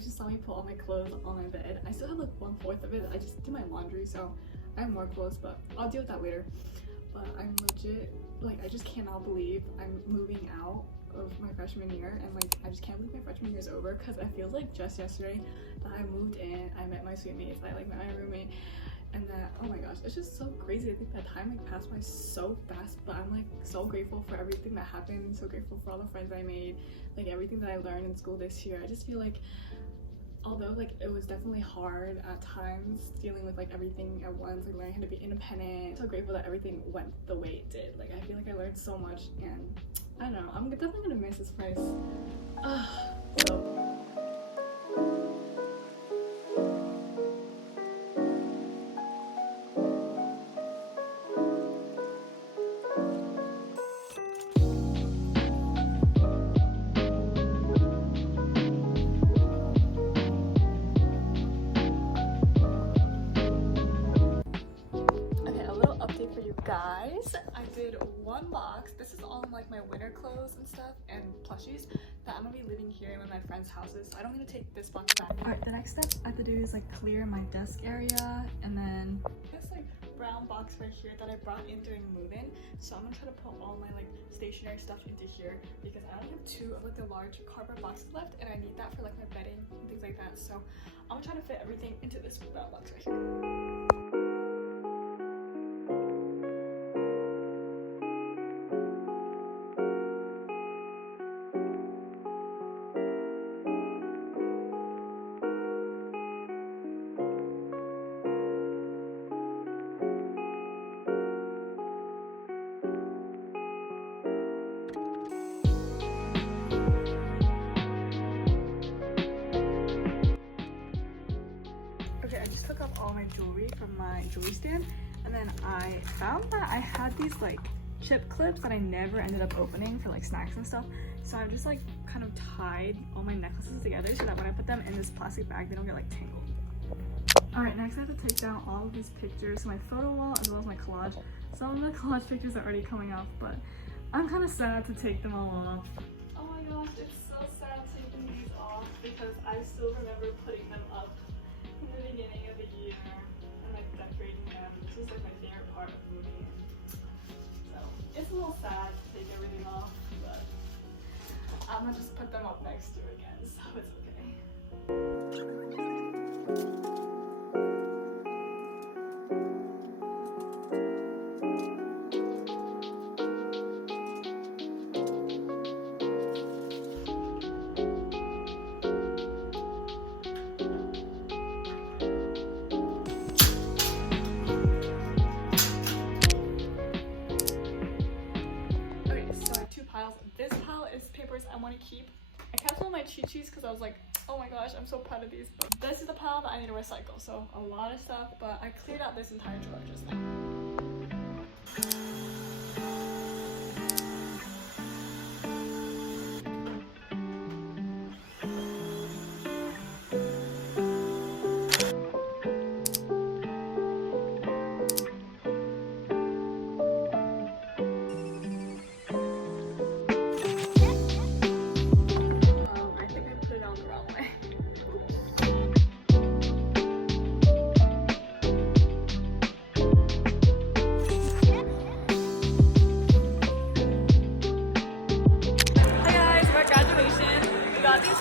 just saw me put all my clothes on my bed. I still have like 1/4 of it. I just did my laundry, so I have more clothes, but I'll deal with that later. But I'm legit, like, I just cannot believe I'm moving out of my freshman year, and like I just can't believe my freshman year is over, because I feel like just yesterday that I moved in, I met my sweet mates, I like met my roommate, and that, oh my gosh, it's just so crazy. I think that time like passed by so fast, but I'm like so grateful for everything that happened, so grateful for all the friends I made, like everything that I learned in school this year. I just feel like, although like it was definitely hard at times dealing with like everything at once, like learning how to be independent, so grateful that everything went the way it did. Like I feel like I learned so much, and I don't know, I'm definitely gonna miss this place. So guys, I did one box. This is all like my winter clothes and stuff and plushies that I'm gonna be living here in one of my friends' houses, so I don't need to take this box back. Alright, the next step I have to do is like clear my desk area, and then this like brown box right here that I brought in during move-in. So I'm gonna try to put all my like stationery stuff into here, because I only have 2 of like the large cardboard boxes left, and I need that for like my bedding and things like that. So I'm gonna try to fit everything into this brown box right here. I just took off all my jewelry from my jewelry stand, and then I found that I had these like chip clips that I never ended up opening for like snacks and stuff. So I've just like kind of tied all my necklaces together so that when I put them in this plastic bag, they don't get like tangled. Alright, next I have to take down all of these pictures, my photo wall as well as my collage. Some of the collage pictures are already coming off, but I'm kind of sad to take them all off. Oh my gosh, it's so sad taking these off, because I still remember putting them up in the beginning of the year and like decorating them. This was like my favorite part of moving in. So it's a little sad to take everything off, but I'm gonna just put them up next to it again, so it's okay. This pile is papers I want to keep. I kept some of my cheat sheets because I was like, oh my gosh, I'm so proud of these. But this is the pile that I need to recycle, so a lot of stuff, but I cleared out this entire drawer just now.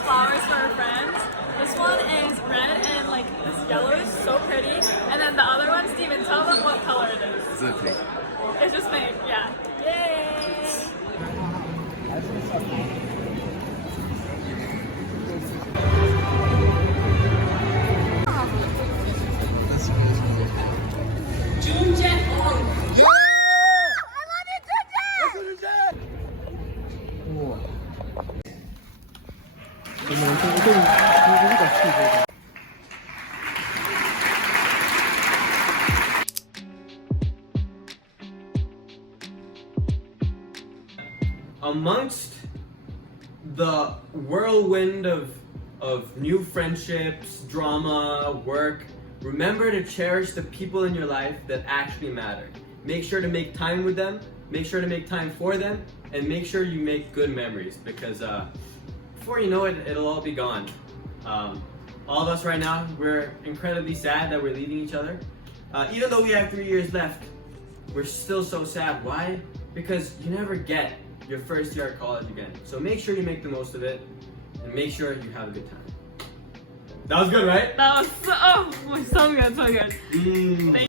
Flowers for our friends. This one is red and like this yellow is so pretty. And then the other one, Steven, tell them what color it is. Is it pink? It's just pink, yeah. Yay! Amongst the whirlwind of new friendships, drama, work, remember to cherish the people in your life that actually matter. Make sure to make time with them, make sure to make time for them, and make sure you make good memories, because before you know it, it'll all be gone. All of us right now, we're incredibly sad that we're leaving each other. Even though we have 3 years left, we're still so sad. Why? Because you never get your first year at college again. So make sure you make the most of it, and make sure you have a good time. That was good, right? That was so good, so good.